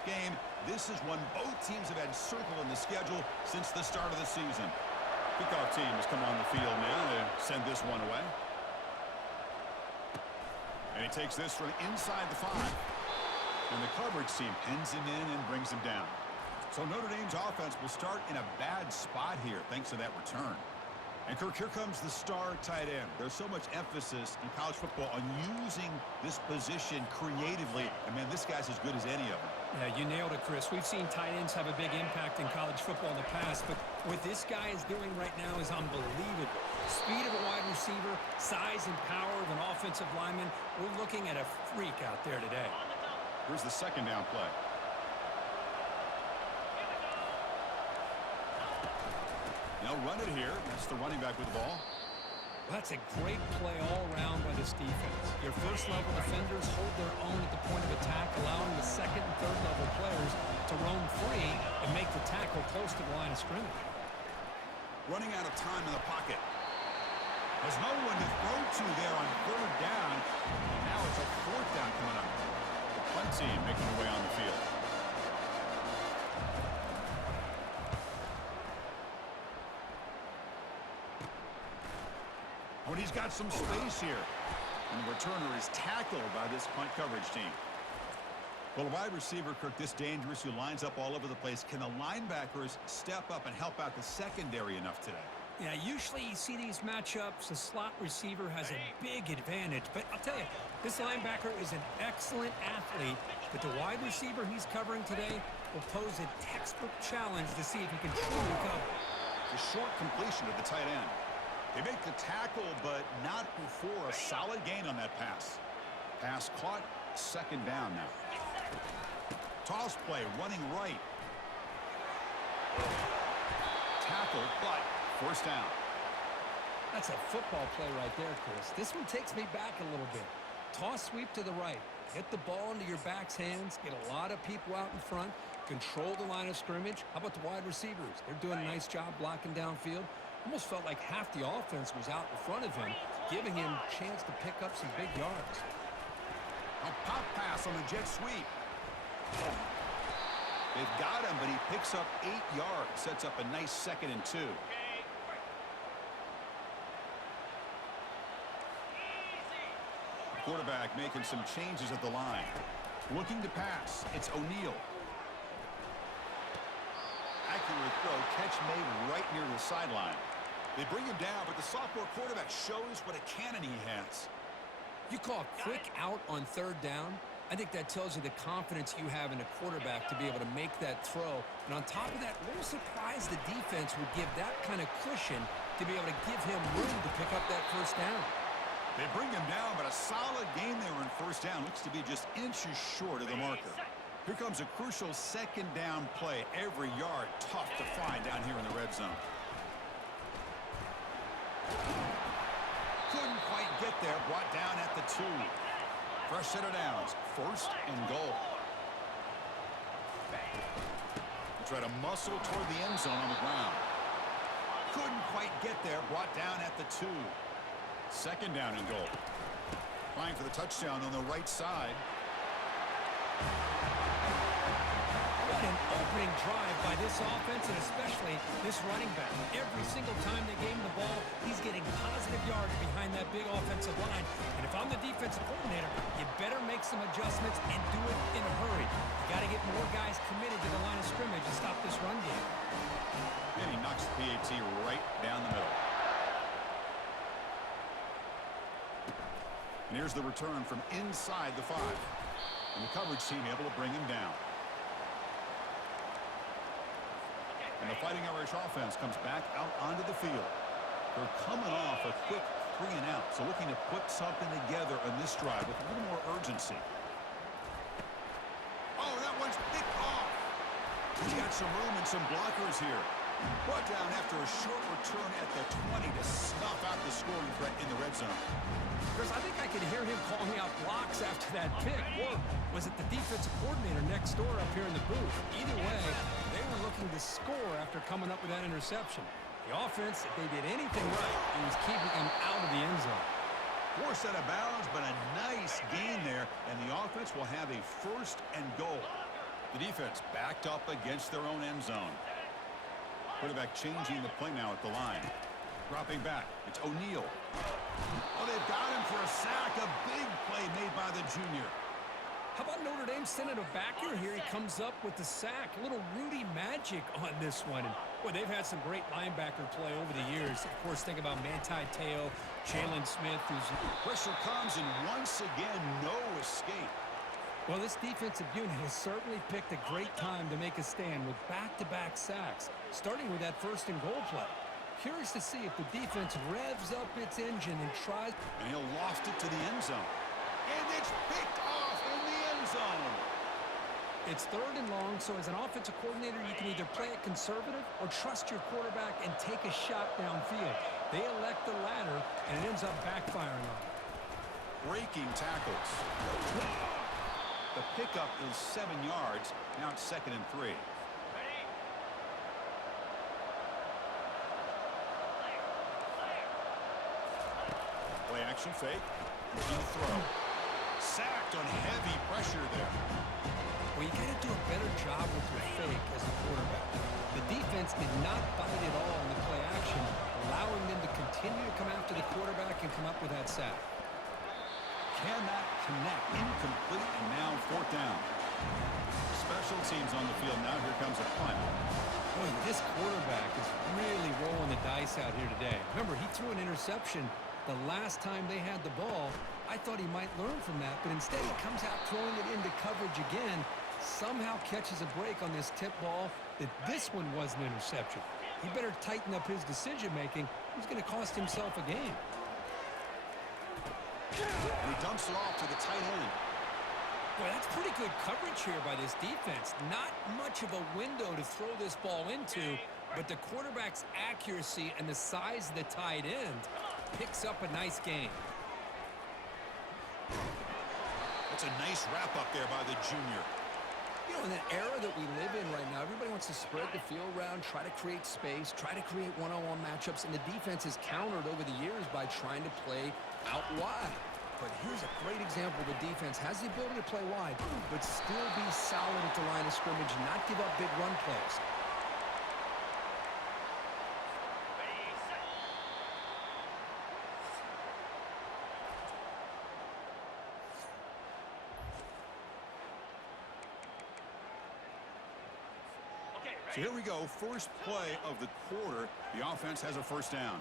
this game. This is one both teams have had circled in the schedule since the start of the season. Kickoff team has come on the field now to send this one away. And he takes this from inside the 5. And the coverage team pins him in and brings him down. So Notre Dame's offense will start in a bad spot here thanks to that return. And, Kirk, here comes the star tight end. There's so much emphasis in college football on using this position creatively. And, man, this guy's as good as any of them. Yeah, you nailed it, Chris. We've seen tight ends have a big impact in college football in the past, but what this guy is doing right now is unbelievable. Speed of a wide receiver, size and power of an offensive lineman. We're looking at a freak out there today. Here's the second down play. They'll run it here. That's the running back with the ball. Well, that's a great play all around by this defense. Your first-level defenders hold their own at the point of attack, allowing the second and third-level players to roam free and make the tackle close to the line of scrimmage. Running out of time in the pocket. There's no one to throw to there on third down. And now it's a fourth down coming up. The punt team making their way on the field. When he's got some space here. And the returner is tackled by this punt coverage team. Well, a wide receiver, Kirk, this dangerous, who lines up all over the place. Can the linebackers step up and help out the secondary enough today? Yeah, usually you see these matchups, the slot receiver has a big advantage. But I'll tell you, this linebacker is an excellent athlete, but the wide receiver he's covering today will pose a textbook challenge to see if he can truly cover. The short completion of the tight end. They make the tackle, but not before a solid gain on that pass. Pass caught, second down now. Toss play, running right. Tackle, but first down. That's a football play right there, Chris. This one takes me back a little bit. Toss sweep to the right. Get the ball into your back's hands. Get a lot of people out in front. Control the line of scrimmage. How about the wide receivers? They're doing a nice job blocking downfield. Almost felt like half the offense was out in front of him, giving him a chance to pick up some big yards. A pop pass on the jet sweep. They've got him, but he picks up 8 yards. Sets up a nice 2nd and 2. Quarterback making some changes at the line. Looking to pass. It's O'Neal. Accurate throw. Catch made right near the sideline. They bring him down, but the sophomore quarterback shows what a cannon he has. You call quick out on third down. I think that tells you the confidence you have in a quarterback to be able to make that throw. And on top of that, a little surprised the defense would give that kind of cushion to be able to give him room to pick up that first down. They bring him down, but a solid gain there in first down. Looks to be just inches short of the marker. Here comes a crucial second down play. Every yard tough to find down here in the red zone. Couldn't quite get there. Brought down at the 2. Fresh set of downs. First and goal. They try to muscle toward the end zone on the ground. Couldn't quite get there. Brought down at the 2. Second down and goal. Trying for the touchdown on the right side. What an opening drive by this offense, and especially this running back. Every single time they gave him the ball, he's getting positive yards behind that big offensive line. And if I'm the defensive coordinator, you better make some adjustments and do it in a hurry. You got to get more guys committed to the line of scrimmage to stop this run game. And he knocks the PAT right down the middle. And here's the return from inside the 5. And the coverage team able to bring him down. And the Fighting Irish offense comes back out onto the field. They're coming off a quick 3 and out, so looking to put something together on this drive with a little more urgency. Oh, that one's picked off. He's got some room and some blockers here. Brought down after a short return at the 20 to snuff out the scoring threat in the red zone. Chris, I think I could hear him calling out blocks after that pick. Or was it the defensive coordinator next door up here in the booth? Either way, they were looking to score after coming up with that interception. The offense, if they did anything right, it was keeping them out of the end zone. Poor set of balance, but a nice gain there, and the offense will have a first and goal. The defense backed up against their own end zone. Quarterback changing the play now at the line. Dropping back. It's O'Neal. Oh, they've got him for a sack. A big play made by the junior. How about Notre Dame sending a backer here? He comes up with the sack. A little Rudy magic on this one. And, boy, they've had some great linebacker play over the years. Of course, think about Manti Te'o, Jalen Smith, who's... Pressure comes, and once again, no escape. Well, this defensive unit has certainly picked a great time to make a stand with back-to-back sacks, starting with that first and goal play. Curious to see if the defense revs up its engine and tries... And he'll loft it to the end zone. And it's picked off in the end zone. It's 3rd and long, so as an offensive coordinator, you can either play it conservative or trust your quarterback and take a shot downfield. They elect the latter, and it ends up backfiring on them. Breaking tackles. The pickup is 7 yards. Now it's 2nd and 3. Play action fake. Looking throw. Sacked on heavy pressure there. Well, you got to do a better job with your fake as a quarterback. The defense did not bite at all in the play action, allowing them to continue to come after the quarterback and come up with that sack. Can that connect? Incomplete, and now 4th down. Special teams on the field. Now here comes a punt. Boy, this quarterback is really rolling the dice out here today. Remember, he threw an interception the last time they had the ball. I thought he might learn from that, but instead he comes out throwing it into coverage again, somehow catches a break on this tip ball that this one was an interception. He better tighten up his decision-making. He's going to cost himself a game. And he dumps it off to the tight end. Boy, that's pretty good coverage here by this defense. Not much of a window to throw this ball into, but the quarterback's accuracy and the size of the tight end picks up a nice game. That's a nice wrap-up there by the junior. You know, in the era that we live in right now, everybody wants to spread the field around, try to create space, try to create one-on-one matchups, and the defense has countered over the years by trying to play out wide. But here's a great example. The defense has the ability to play wide, but still be solid at the line of scrimmage and not give up big run plays. So here we go. First play of the quarter. The offense has a first down.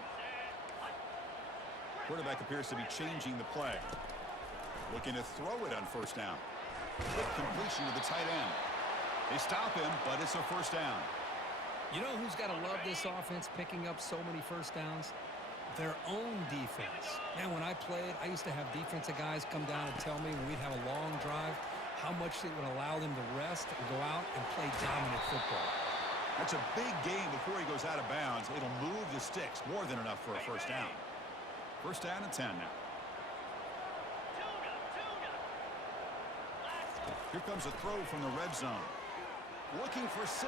Quarterback appears to be changing the play. Looking to throw it on first down. Quick completion to the tight end. They stop him, but it's a first down. You know who's got to love this offense picking up so many first downs? Their own defense. Man, when I played, I used to have defensive guys come down and tell me when we'd have a long drive how much it would allow them to rest and go out and play dominant football. That's a big gain before he goes out of bounds. It'll move the sticks more than enough for a first down. First down and 10 now. Here comes a throw from the red zone. Looking for 6.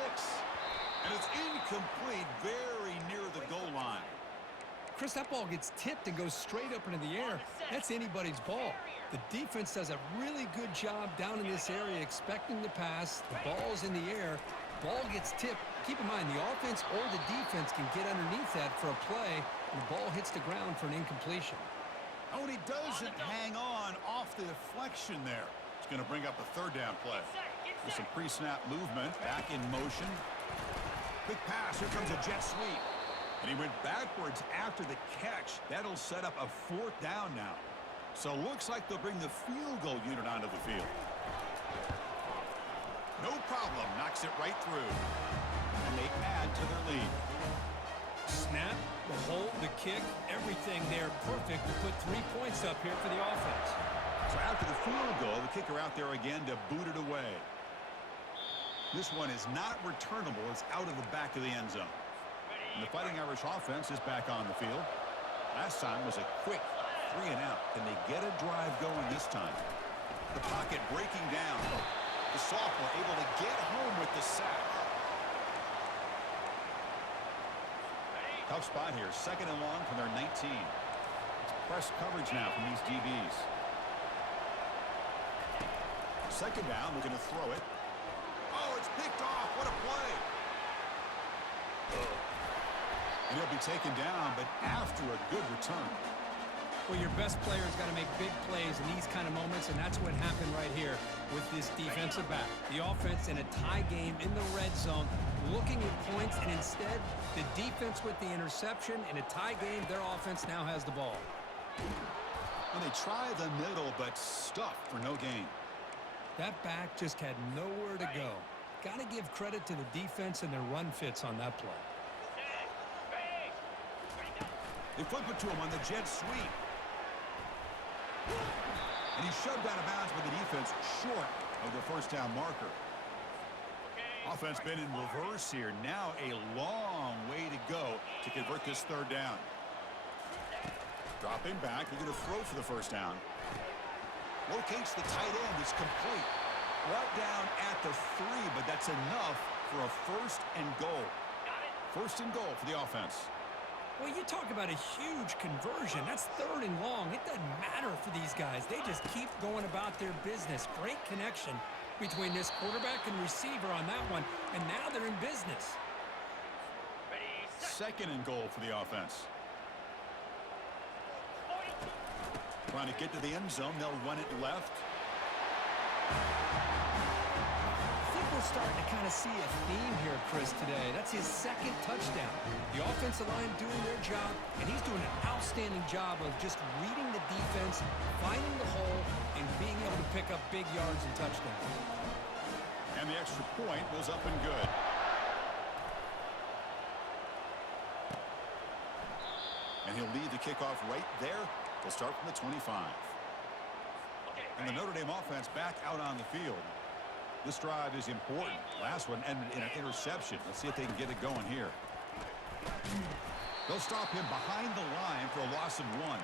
And it's incomplete, very near the goal line. Chris, that ball gets tipped and goes straight up into the air. That's anybody's ball. The defense does a really good job down in this area expecting the pass. The ball's in the air. Ball gets tipped. Keep in mind, the offense or the defense can get underneath that for a play, and the ball hits the ground for an incompletion. Oh, and he doesn't hang on off the deflection there. It's going to bring up a third down play. With some pre-snap movement, back in motion. Quick pass, here comes a jet sweep. And he went backwards after the catch. That'll set up a 4th down now. So looks like they'll bring the field goal unit onto the field. No problem, knocks it right through. And they add to their lead. Snap, the hold, the kick, everything there perfect to put 3 points up here for the offense. So after the field goal, the kicker out there again to boot it away. This one is not returnable. It's out of the back of the end zone. And the Fighting Irish offense is back on the field. Last time was a quick 3 and out. Can they get a drive going this time? The pocket breaking down. The sophomore able to get home with the sack. Tough spot here. 2nd and long from their 19. It's press coverage now from these DBs. 2nd down, looking to throw it. And he'll be taken down, but after a good return. Well, your best player's got to make big plays in these kind of moments, and that's what happened right here with this defensive back. The offense in a tie game in the red zone, looking at points, and instead, the defense with the interception. In a tie game, their offense now has the ball. And they try the middle, but stuffed for no gain. That back just had nowhere to go. Got to give credit to the defense and their run fits on that play. They flip it to him on the jet sweep. And he's shoved out of bounds by the defense short of the first down marker. Offense been in reverse here. Now a long way to go to convert this third down. Dropping back. They're going to throw for the first down. Locates the tight end. It's complete. Brought down at the 3, but that's enough for a first and goal. First and goal for the offense. Well, you talk about a huge conversion. That's third and long. It doesn't matter for these guys. They just keep going about their business. Great connection between this quarterback and receiver on that one, and now they're in business. Second and goal for the offense. Trying to get to the end zone. They'll run it left. I think we're starting to kind of see a theme here, Chris, today. That's his second touchdown. The offensive line doing their job, and he's doing an outstanding job of just reading the defense, finding the hole, and being able to pick up big yards and touchdowns. And the extra point was up and good. And he'll lead the kickoff right there. They'll start from the 25. And the Notre Dame offense back out on the field. This drive is important. Last one ended in an interception. Let's see if they can get it going here. They'll stop him behind the line for a loss of 1.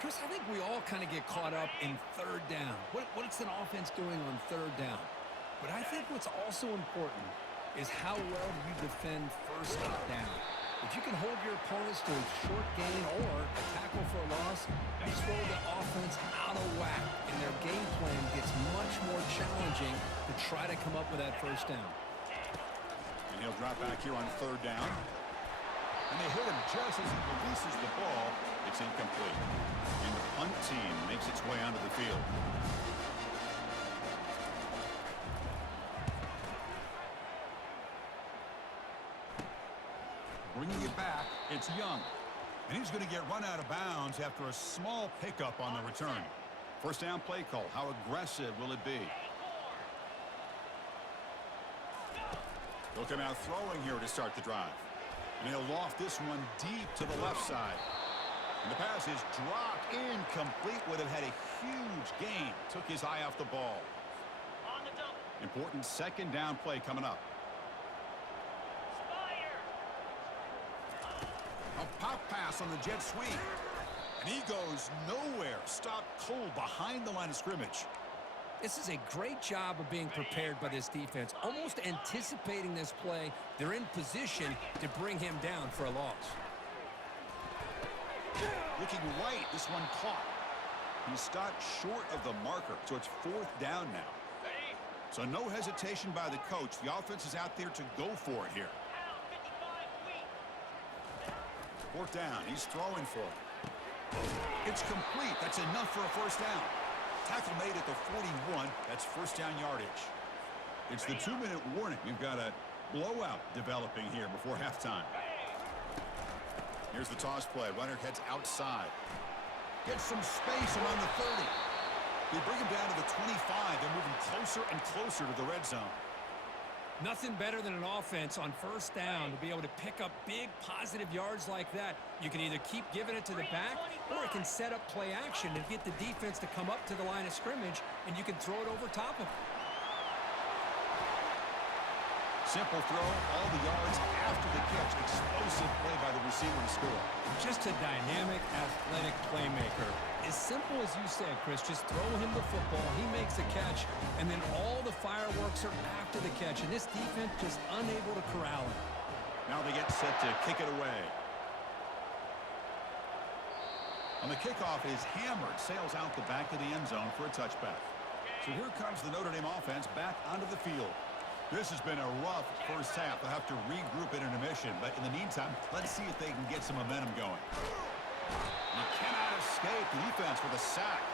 Chris, I think we all kind of get caught up in third down. What's an offense doing on third down? But I think what's also important is how well you defend first down. If you can hold your opponents to a short gain or a tackle for a loss, you throw the offense out of whack, and their game plan gets much more challenging to try to come up with that first down. And he'll drop back here on third down. And they hit him just as he releases the ball. It's incomplete. And the punt team makes its way onto the field. Bringing it back, it's Young. And he's going to get run out of bounds after a small pickup on the return. First down play call. How aggressive will it be? They'll come out throwing here to start the drive. And he'll loft this one deep to the left side. And the pass is dropped incomplete. Would have had a huge gain. Took his eye off the ball. Important second down play coming up. A pop pass on the jet sweep. And he goes nowhere. Stopped cold behind the line of scrimmage. This is a great job of being prepared by this defense. Almost anticipating this play, they're in position to bring him down for a loss. Looking right, this one caught. He stopped short of the marker, so it's fourth down now. So no hesitation by the coach. The offense is out there to go for it here. Fourth down, he's throwing for it. It's complete. That's enough for a first down. Tackle made at the 41. That's first down yardage. It's the 2-minute warning. We've got a blowout developing here before halftime. Here's the toss play. Runner heads outside. Gets some space around the 30. They bring him down to the 25. They're moving closer and closer to the red zone. Nothing better than an offense on first down to be able to pick up big positive yards like that. You can either keep giving it to the back, or it can set up play action and get the defense to come up to the line of scrimmage, and you can throw it over top of it. Simple throw, all the yards after the catch. Explosive play by the receiver to score. Just a dynamic, athletic playmaker. As simple as you said, Chris, just throw him the football, he makes a catch, and then all the fireworks are after the catch, and this defense just unable to corral him. Now they get set to kick it away. On the kickoff is hammered, sails out the back of the end zone for a touchback. So here comes the Notre Dame offense back onto the field. This has been a rough first half. They'll have to regroup at intermission. But in the meantime, let's see if they can get some momentum going. You cannot escape the defense with a sack.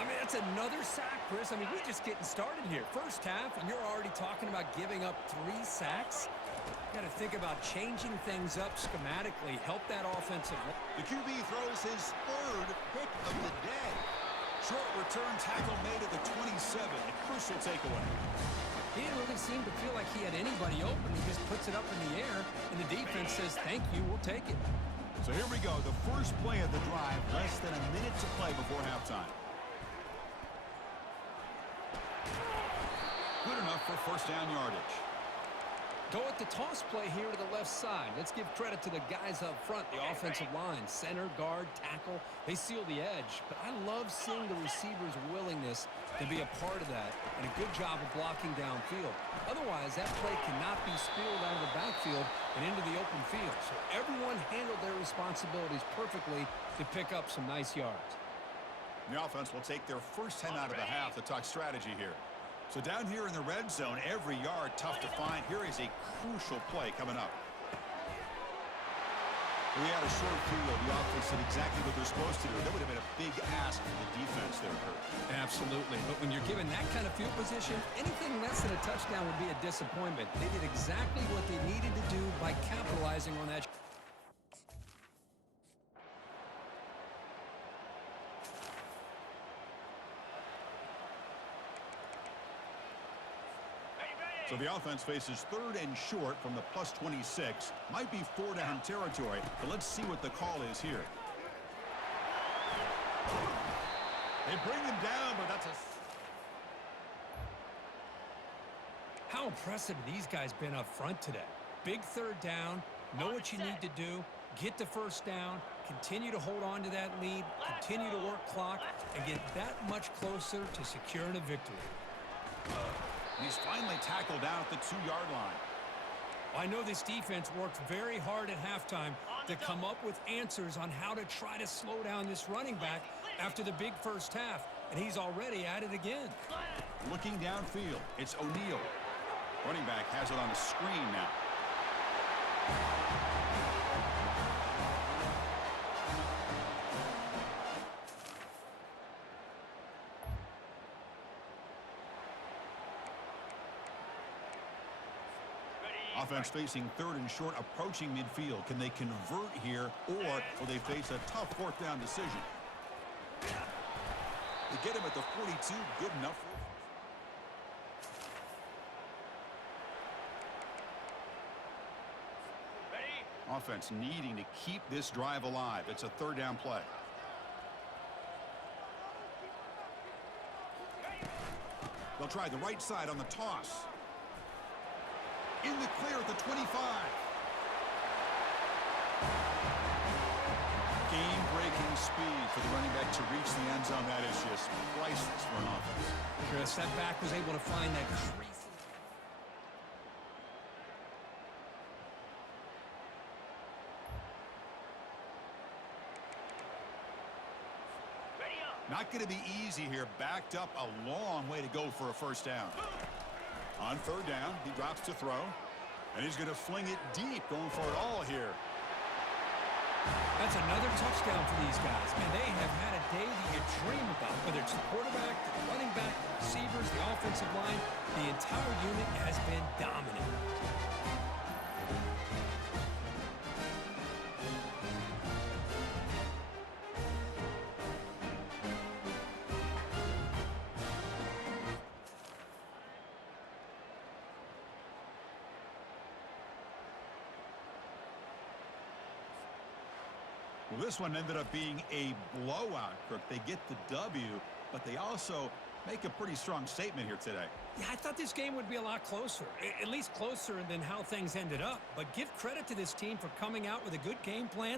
I mean, that's another sack, Chris. I mean, we're just getting started here. First half, and you're already talking about giving up 3 sacks. Got to think about changing things up schematically, help that offensive line. The QB throws his 3rd pick of the day. Short return tackle made at the 27. A crucial takeaway. He didn't really seem to feel like he had anybody open. He just puts it up in the air, and the defense says, thank you, we'll take it. So here we go. The first play of the drive, less than a minute to play before halftime. Good enough for first down yardage. Go at the toss play here to the left side. Let's give credit to the guys up front, the offensive line, center, guard, tackle. They seal the edge. But I love seeing the receiver's willingness to be a part of that and a good job of blocking downfield. Otherwise, that play cannot be spilled out of the backfield and into the open field. So everyone handled their responsibilities perfectly to pick up some nice yards. The offense will take their first 10 out of the half to talk strategy here. So down here in the red zone, every yard tough to find. Here is a crucial play coming up. We had a short field. The offense did exactly what they're supposed to do. That would have been a big ask for the defense there, Kurt. Absolutely. But when you're given that kind of field position, anything less than a touchdown would be a disappointment. They did exactly what they needed to do by capitalizing on that. So the offense faces 3rd and short from the plus 26. Might be 4-down territory, but let's see what the call is here. They bring him down, but that's a... How impressive have these guys been up front today? Big 3rd down, know what you need to do, get the first down, continue to hold on to that lead, continue to work clock, and get that much closer to securing a victory. He's finally tackled down at the 2-yard line. I know this defense worked very hard at halftime to come up with answers on how to try to slow down this running back after the big first half, and he's already at it again. Looking downfield, it's O'Neal. Running back has it on the screen now. Offense facing 3rd and short, approaching midfield. Can they convert here, or will they face a tough 4th down decision? They get him at the 42, good enough. Offense needing to keep this drive alive. It's a 3rd down play. They'll try the right side on the toss. In the clear at the 25. Game-breaking speed for the running back to reach the end zone. That is just priceless for an offense. Chris, that back was able to find that crease. Not going to be easy here. Backed up a long way to go for a first down. On 3rd down, he drops to throw. And he's going to fling it deep, going for it all here. That's another touchdown for these guys. Man, they have had a day that you dream about. Whether it's the quarterback, the running back, the receivers, the offensive line, the entire unit has been dominant. Well, this one ended up being a blowout, Crook. They get the W, but they also make a pretty strong statement here today. Yeah, I thought this game would be a lot closer, at least closer than how things ended up. But give credit to this team for coming out with a good game plan.